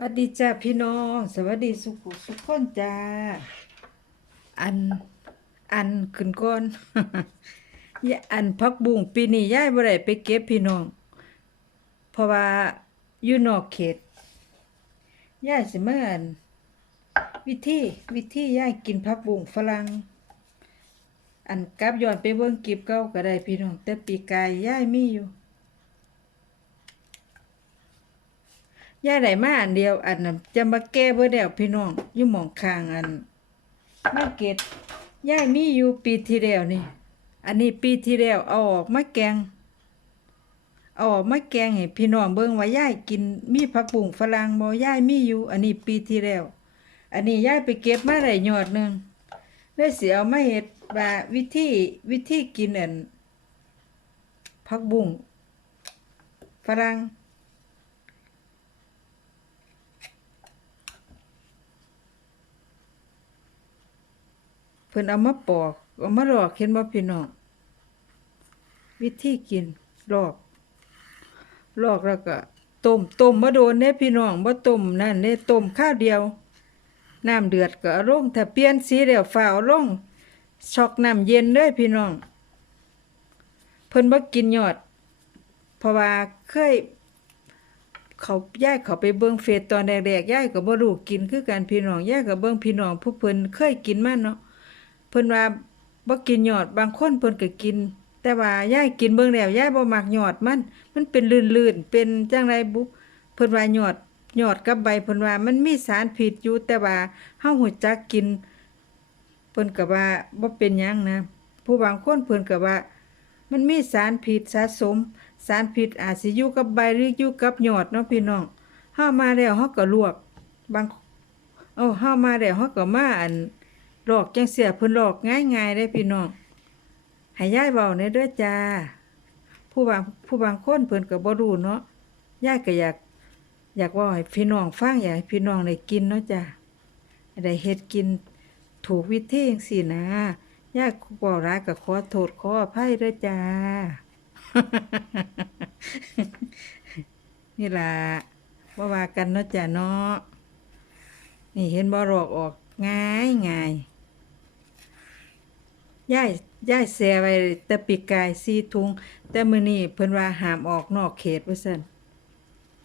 สวัสดีจ้าพี่น้อง สวัสดีสุขุสุขคนจ้า อัน อันขึ้นก่อนยะอันพักบุ้งปีนี้ย้ายบ่ได้ไปเก็บพี่น้อง เพราะว่าอยู่นอกเขตย้ายสิมาอันวิธีวิธีย้ายกินผักบุ้งฝรั่งอันกลับย้อนไปเบิ่งคลิปเก่าก็ได้พี่น้อง แต่ปีกายย้ายมีอยู่ ย่าได้มาอันเดียวอันนั้นจะมาแก้เบ่ได้วพี่น้องอยู่หมองข้างอันมาเก็ตย่ายมีอยู่ปีที่แล้วนี่ อันนี้ปีที่แล้วเอาออกมาแกงเอาออกมาแกงให้พี่น้องเบิ่งว่าย่ายกินมีผักบุ้งฝรั่งบ่ย่ายมีอยู่ อันนี้ปีที่แล้ว อันนี้ย่ายไปเก็บมาได้ยอดหนึงเลยสิเอามาเฮ็ดว่าวิธีวิธีกินอันผักบุ้งฝรั่ง เพิ่นเอามาปอกเอามาลอกเห็นบ่พี่น้องวิธีกินลอกลอกแล้วก็ต้มต้มบ่โดนเด้พี่น้องบ่ต้มนั่นเด้ต้มข้าวเดียว น้ำเดือดก็เอาลงถ้าเปลี่ยนสีแล้วฟ้าเอาลงช็อกน้ำเย็นเด้พี่น้อง เพิ่นบ่กินยอด เพราะว่าเคย เขาย่ายเขาไปเบิ่งเฟซตอนแรกๆย่ายก็บ่รู้กินคือกันพี่น้องย่ายก็เบิ่งพี่น้องผู้เพิ่นเคยกินมาเนาะ เพิ่นว่าบ่กินยอดบางคนเพิ่นก็กิน แต่ว่ายายกินเบิ่งแล้วยายบ่มักยอดมันมันเป็นลื่นๆเป็นจังไดบุเพิ่นว่ายอดยอดกับใบเพิ่นว่ามันมีสารพิษอยู่แต่ว่าเฮารู้จักกินเพิ่นก็ว่าบ่เป็นหยังนะ ผู้บางคนเพิ่นก็ว่า มันมีสารพิษสะสม สารพิษอาจสิอยู่กับใบหรืออยู่กับยอดเนาะพี่น้องเฮามาแล้วเฮาก็ลวกบางเอ้เฮามาแล้วเฮาก็มาอัน หลอกจังเสียเพิ่นหลอกง่ายๆได้พี่น้องให้ยายเว้าในเด้อจ้า ผู้บางผู้บางคนเพิ่นก็บ่รู้เนาะยายก็อยาก อยากว่าให้พี่น้องฟังอยากให้พี่น้องได้กินเนาะจ้าได้เฮ็ดกินถูกวิธีจังซี่นะยายเว้าร้ายก็ขอโทษขออภัยเด้อจ้า นี่ล่ะบ่ว่ากันเนาะจ้าเนาะนี่เห็นบ่หลอกออกง่ายง่าย ย่ายย่ายแซ่ไว้แต่ปีกายสีทุง แต่มื้อนี้เพิ่นว่าห้ามออกนอกเขตว่าซั่น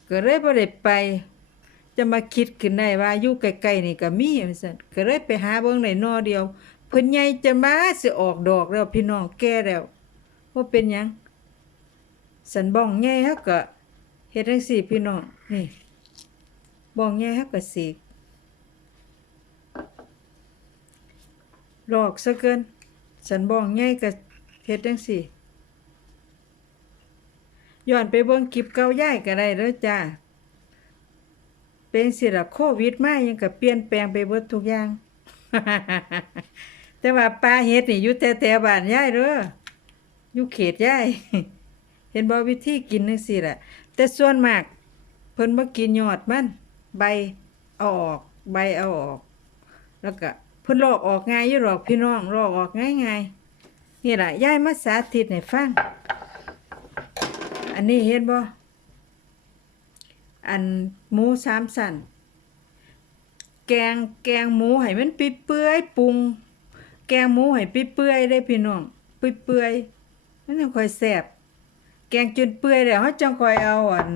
ก็เลยบ่ได้ไป จะมาคิดขึ้นได้ว่าอยู่ใกล้ๆนี่ก็มีว่าซั่นก็เลยไปหาเบิ่งได้นอเดียว เพิ่นใหญ่จะมาสิออกดอกแล้วพี่น้องแก่แล้วบ่เป็นหยังสันบ้องใหญ่เฮาก็เฮ็ดจังซี่พี่น้องนี่บ้องใหญ่เฮาก็สีกหลอกซะเกิน ฉันบอกง่ายกับเฮ็ดจังซี่ย้อนไปเบิ่งคลิปเก่าย่ายก็ได้เด้อจ้าเป็นสิละโควิดมายังก็เปลี่ยนแปลงไปเบิดทุกอย่าง แต่ว่าปลาเฮ็ดนี่อยู่แต่แต่บ้านยายเด้ออยู่เขตยายเห็นบ่วิธีกินจังซี่ล่ะแต่ส่วนมาก เพิ่นบ่กินยอดมัน ใบเอาออก ใบเอาออก แล้วก็ เพิ่นลอกออกง่ายอยู่หรอกพี่น้องลอกออกง่ายง่ายนี่แหละย่ายมาสาธิตให้ฟัง อันนี้เห็นบ่อันหมูสามสันแกงแกงหมูให้มันเปื่อยปรุง แกงหมูให้เปื่อยได้พี่น้องเปื่อยมันจังค่อยแซ่บแกงจนเปื่อยแล้วเฮาจังค่อยเอาอัน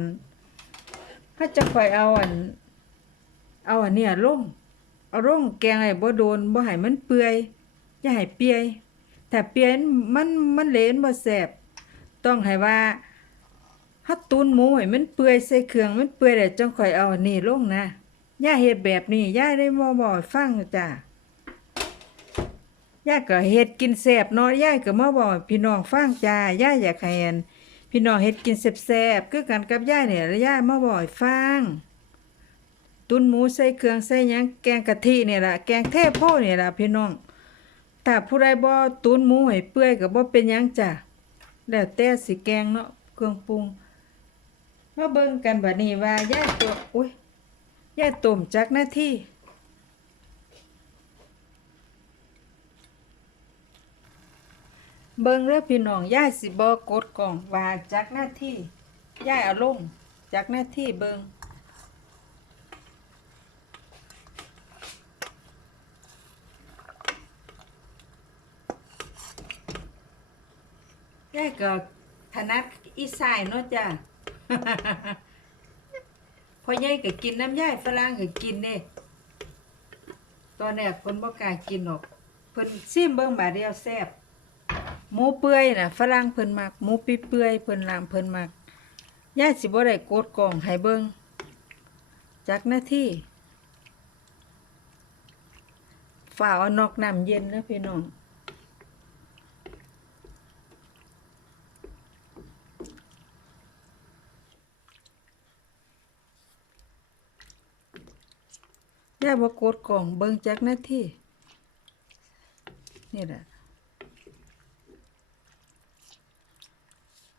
เฮาจังค่อยเอาอัน เอาอันเนี้ยลง เอาร่องแกงให้บ่โดนบ่ให้มันเปื่อยอย่าให้เปียยถ้าเปียยมันมันเหลนบ่แซ่บต้องให้ว่าเฮาตุนหมูให้มันเปื่อยใส่เครื่องมันเปื่อยแล้วจังค่อยเอานนี้ลงนะย่าเฮ็ดแบบนี้ย่าได้บ่บ่ฟังจ้ะย่าก็เฮ็ดกินแซ่บเนาะย่าก็มาบอกพี่น้องฟังจ้าย่าอยากให้อันพี่น้องเฮ็ดกินแซ่บๆคือกันกับย่าเนี่ยแล้วย่ามาบอกฟัง ตุ้นหมูใส่เครื่องใส่หยังแกงกะทิเนี่ยล่ะแกงเทพโพนี่ยล่ะพี่น้องถ้าผู้ใดบ่ตุ้นหมูให้เปื่อยก็บ่เป็นหยังจ้ะแล้วแต่สิแกงเนาะเครื่องปรุงมาเบิ่งกันบัดนี้ว่าย่ตัวอุ้ยย่าต้มจักหน้าที่เบิ่งเด้อพี่น้องย่าสิบ่กดกล่องว่าจักหน้าที่ย่าเอาลงจักหน้าที่เบิ่ง ก็ถนัดอีสายเนาะจ้ะ พ่อยายก็กินน้ำยายฝรั่งก็กินเด้ตอนแรกเพิ่นบ่กล้ากินหรอกเพิ่นซิมเบิ่งบาดเดียวแซ่บหมูเปื่อยน่ะฝรั่งเพิ่นมักหมูเปื่อยเพิ่นลามเพิ่นมักยายสิบ่ได้กดกล่องให้เบิ่งจักหน้าที่ฝ่าเอานอกน้ำเย็นนะพี่น้อง ย่าบ่กดกล่องเบิ่งจักหน้าที่ นี่แหละ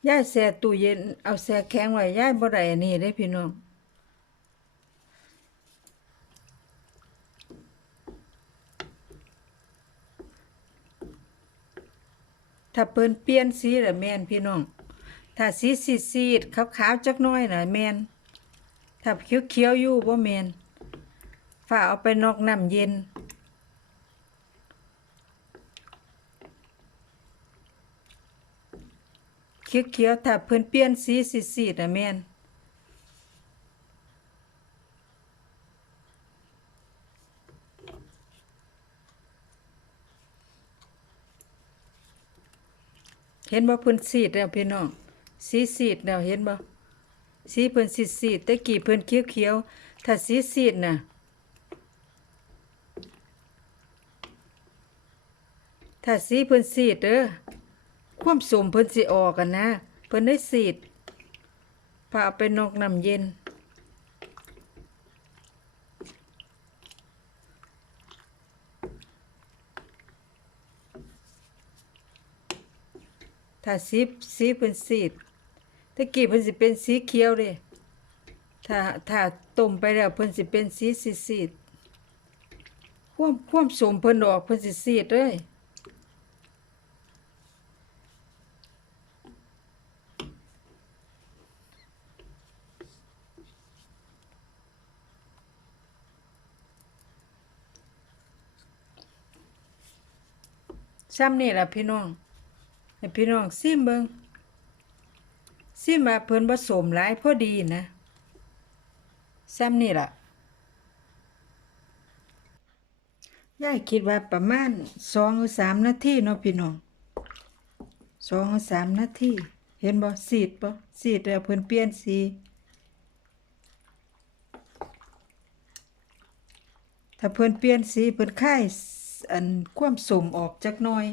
ย่าแช่ตู้เย็นเอาแช่แข็งไว้ย่าบ่ได้อันนี้เด้พี่น้องถ้าเปิ้นเปลี่ยนสีละแม่นพี่น้องถ้าสีซีดๆขาวๆจักน้อยน่ะแม่นถ้าเขียวๆอยู่บ่แม่น ฝาเอาไปนอกน้ำเย็น เขียวๆถ้าเพิ่นเปลี่ยนสีสีดๆนะแม่นเห็นบ่เพิ่นสีดแล้วพี่น้องสีสีดแล้วเห็นบ่สีเพิ่นสีสีดๆแต่กี้เพิ่นเขียวๆถ้าสีสีดน่ะ ถ้าสีเพิ่นสีดเด้อความสมเพิ่นสิออกกันนะ เพิ่นได้สีดพาไปนอกน้ำเย็น ถ้าสีสีเพิ่นสีดตะกี้เพิ่นสิเป็นสีเขียวเด้ถ้าถ้าต้มไปแล้วเพิ่นสิเป็นสีสีดๆความความสมเพิ่นออกเพิ่นสิสีดเลย ซ้ำนี่แหละพี่น้องให้พี่น้องซิมเบิงซิมมาเพิ่นผสมหลายพอดีนะซ้ำนี่แหละยายคิดว่าประมาณสองหรือสามนาทีเนาะพี่น้องสองหรือสามนาทีเห็นบ่สีดบ่สีดแล้วเพิ่นเปลี่ยนสีถ้าเพิ่นเปลี่ยนสีเพิ่นค่าย อันความสมออกจักหน่อย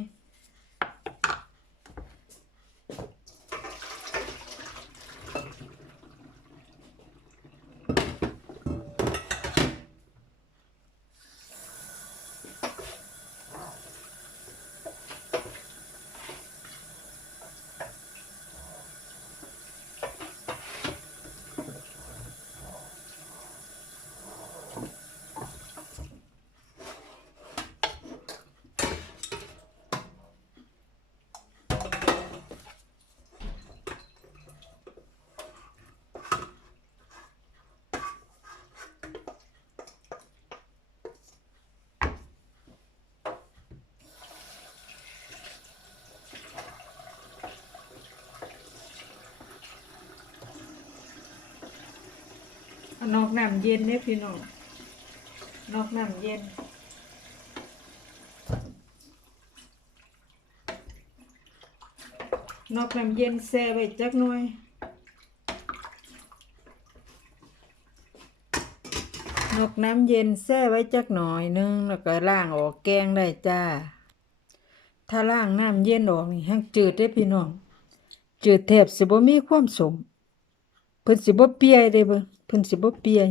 นอกน้ำเย็นเนี่ยพี่น้องนอกน้ำเย็นนอกน้ำเย็นแช่ไว้จักหน่อยนอกน้ำเย็นแช่ไว้จักหน่อยหนึงแล้วก็ล้างออกแกงได้จ้า ถ้าล้างน้ำเย็นออกนี่แห้งจืดได้พี่น้อง จืดแทบสิบ่มีความสมเพิ่นสิบ่เปียเด้เบิ่ง เพิ่นสิบ่เปีย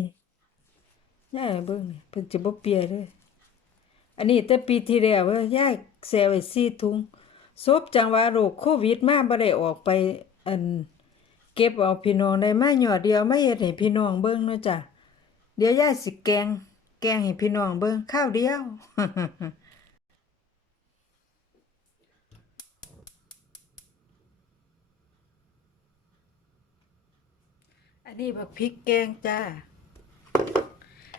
ย่าเบิ่งเพิ่นสิบ่เปียเด้ออันนี้แต่ปีที่แล้วเว้ยย่าแซ่ไว้4ถุงซบจังว่าโรคโควิดมาบ่ได้ออกไปอันเก็บเอาพี่น้องได้มาหยอดเดียวมาเฮ็ดให้พี่น้องเบิ่งเนาะจ้ะเดี๋ยวย่าสิแกง แกงให้พี่น้องเบิ่งข้าวเดียว นี่บักพริกแกงจ้า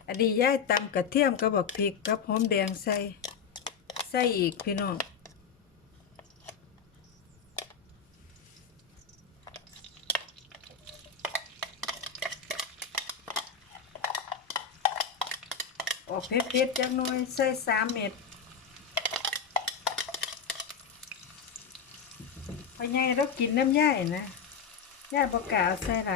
อันนี้ย่ายตำกระเทียมกับบักพริกกับหอมแดงใส่ ใส่อีกพี่น้องออกเผ็ดๆจังหน่อยใส่สามเม็ดพอใหญ่เรากินน้ำย่ายนะย่ายประกาศใส่ไร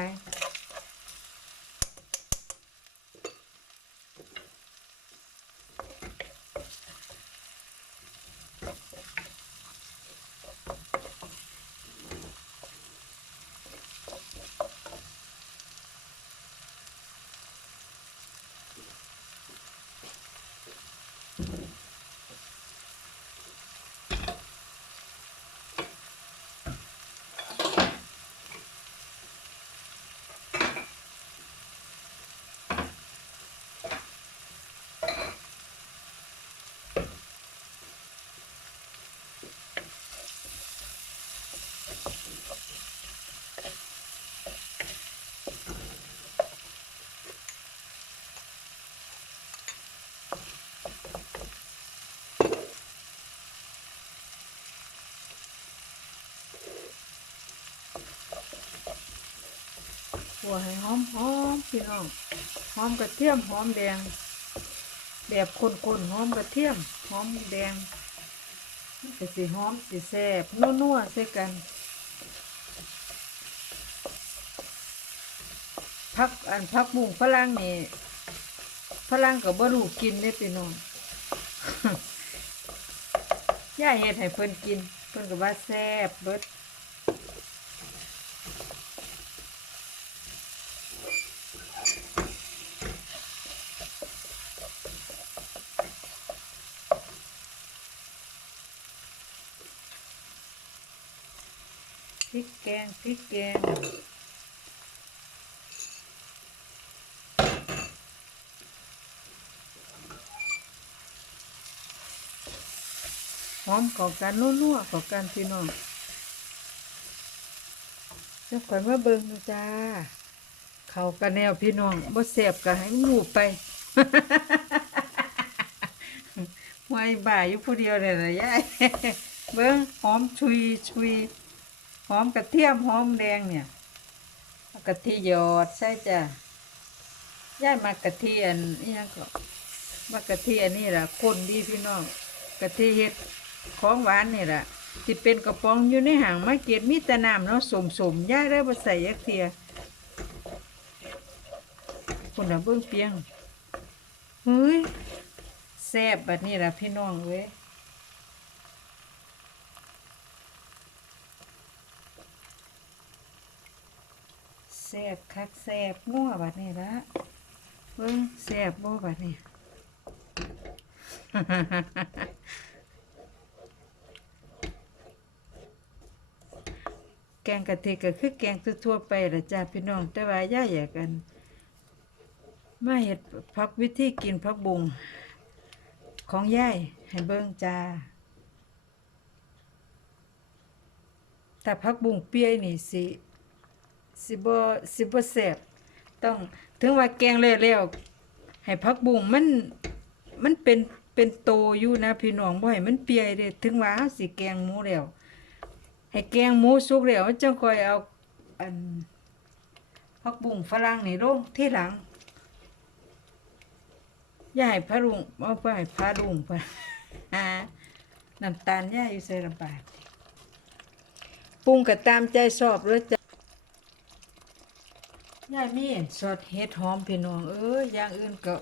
วให้หอมหอมพี่น้องหอมกระเทียมหอมแดง แบบคนๆหอมกระเทียมหอมแดงมันก็สิหอมสิแซ่บนัวๆใส่กันพักอันพักบุ้งฝรั่งนี่ฝรั่งกับ่รู้กินเด้พี่น้องย่าเฮ็ดให้เพิ่นกิน เพิ่นก็ว่าแซ่บเบิด ริกแกงพริกแกงหอมเขอกันนัวๆเขอกันพี่น้องจะข่อยมาเบิ่งดูจ้าเขากันแนวพี่น้องบ่เสียบก็ให้มันหูไปไว้บ่ายอยู่ผู้เดียวเลยล่ะยายเบิ่งหอมชุยชุย หอมกระเทียมหอมแดงเนี่ยกะทิหยอดใส่จ้ะย่ายมากะทิอันนี้ยังก็มากะทิอันนี้ล่ะคนดีพี่น้องกะทิเฮ็ดของหวานนี่ล่ะที่เป็นกระป๋องอยู่ในห่างมาเก็ตมีแต่น้ำเนาะสมสมๆย่ายได้บ่ใส่ยักเทียคนน่ะเบิ่งเปียงเฮ้ยแซ่บบัดนี้ล่ะพี่น้องเว้ย แซบคักแซบนัวบัดนี้ละเบิ่งแซ่บบ่บัดนี้แกงกะทิก็คือแกงทั่วๆไปละจ้าพี่น้อง แต่ว่าย่าอยากกันมาเฮ็ดพักวิธีกินพักบุงของย่ายให้เบิ่งจ้าแต่พักบุงเปียนี่สิ สิบ่สิบ่แซ่บต้องถึงว่าแกงแล้วๆให้ผักบุ้งมันมันเป็นเป็นโตอยู่นะพี่น้องบ่ให้มันเปียเด้ถึงว่าเราสิแกงหมูแล้วให้แกงหมูสุกแล้วจังค่อยเอาอันผักบุ้งฝรั่งนี่ลงที่หลังอย่าให้พะลุงเอาไปให้พะลุงไปอ่าน้ำตาลย่าอยู่ใส่ลำบากปรุงก็ตามใจชอบเลยจ้ะ ยายมีสดเห็ดหอมพี่น้องเอ้ยอย่างอื่นก็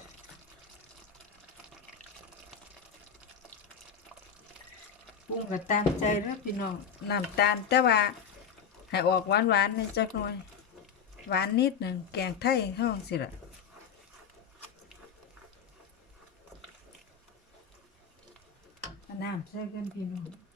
ปรุงก็ตามใจแล้วพี่น้องน้ำตาลแต่ว่าให้ออกหวานหวานๆในจักหน่อยหวานนิดหนึ่งแกงไทยห้องสิละน้ำใส่กันพี่น้อง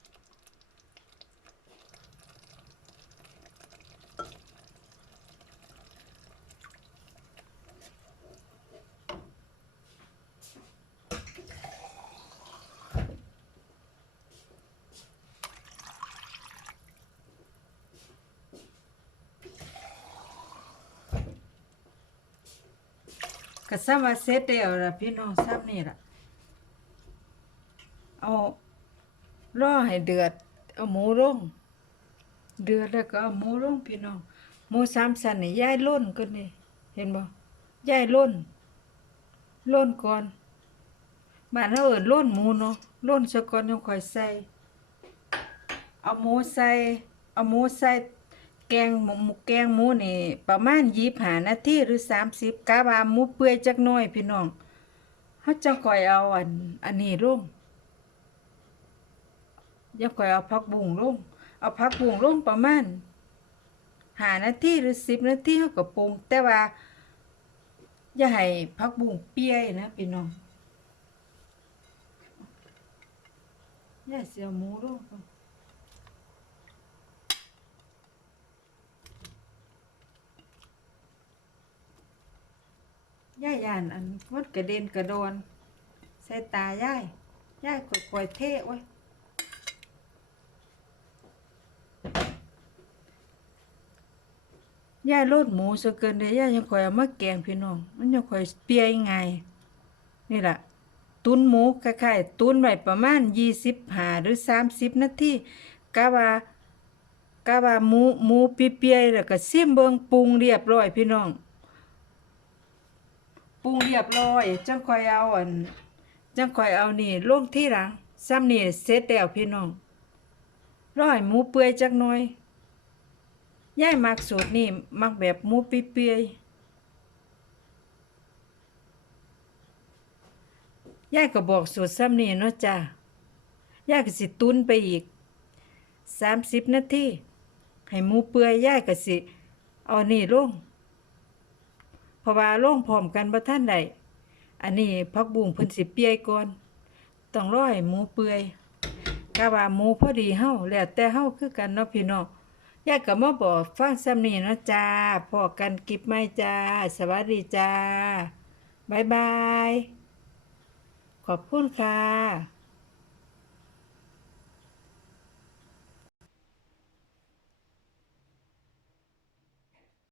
ก็ซ้ำว่าเสร็จแล้วละพี่น้องซ้ำนี่ละเอารอให้เดือด เอาหมูลงเดือดแล้วก็เอาหมูลงพี่น้องหมูสามสันนี่ย่ายล่นก็นี่เห็นบ่ย่ายล่นล่นก่อนบ้านเฮาเอิ้นโล่นหมูเนาะล่นซะก่อนยังค่อยใส่เอาหมูใส่เอาหมูใส่ แกงหมูแกงหมูนี่ประมาณ25นาทีหรือ30กะว่าหมูเปื่อยจักหน่อยพี่น้องเฮาจังค่อยเอาอันอันนี้ลงยังค่อยเอาผักบุ้งลงเอาผักบุ้งลงประมาณ5นาทีหรือ10นาทีเฮาก็ปรุงแต่ว่าอย่าให้ผักบุ้งเปียนะพี่น้องย่าเสียหมูลงก่อนย่ายยานอันมันกระเด็นกระโดนใส่ตาย่ายย่ายค่อยๆเทไว้ยย่ายโลดหมูซะเกินเด้ย่ายยังค่อยเอามาแกงพี่น้อง มันยังค่อยเปียยัง่ายนี่แหละตุนหมูคล้ายๆตุนไว้ประมาณ25หาหรือ30นาทีกะว่ากะว่าหมูหมูเปียๆแล้วก็ซิมเบิงปรุงเรียบร้อยพี่น้อง ปรุงเรียบร้อยจังค่อยเอาอันจังค่อยเอานี่ลงที่หลังซ้ำนี่เสร็จแล้วพี่น้องร้อยหมูเปื่อยจักหน่อยย่ายมักสูตรนี่มักแบบหมูเปียๆยายก็บอกสูตรซ้ำนี่เนาะจ้าย่ายก็สิตุนไปอีกสามสิบนาทีให้หมูเปื่อยย่ายก็สิเอานี่ลง เพราะว่าลงพร้อมกันบ่ท่านใดอันนี้พักบุ้งเพิ่นสิเปียก่อนต้องร้อให้หมูเปื่อยกะว่าหมูพอดีเฮาแล้วแต่เฮาคือกันเนาะพี่น้องยายก็มาบอกฟังซ้ำนี่นะจ้าพอกันกิบไม่จ้า สวัสดีจ้าบายบาย ขอบคุณค่ะ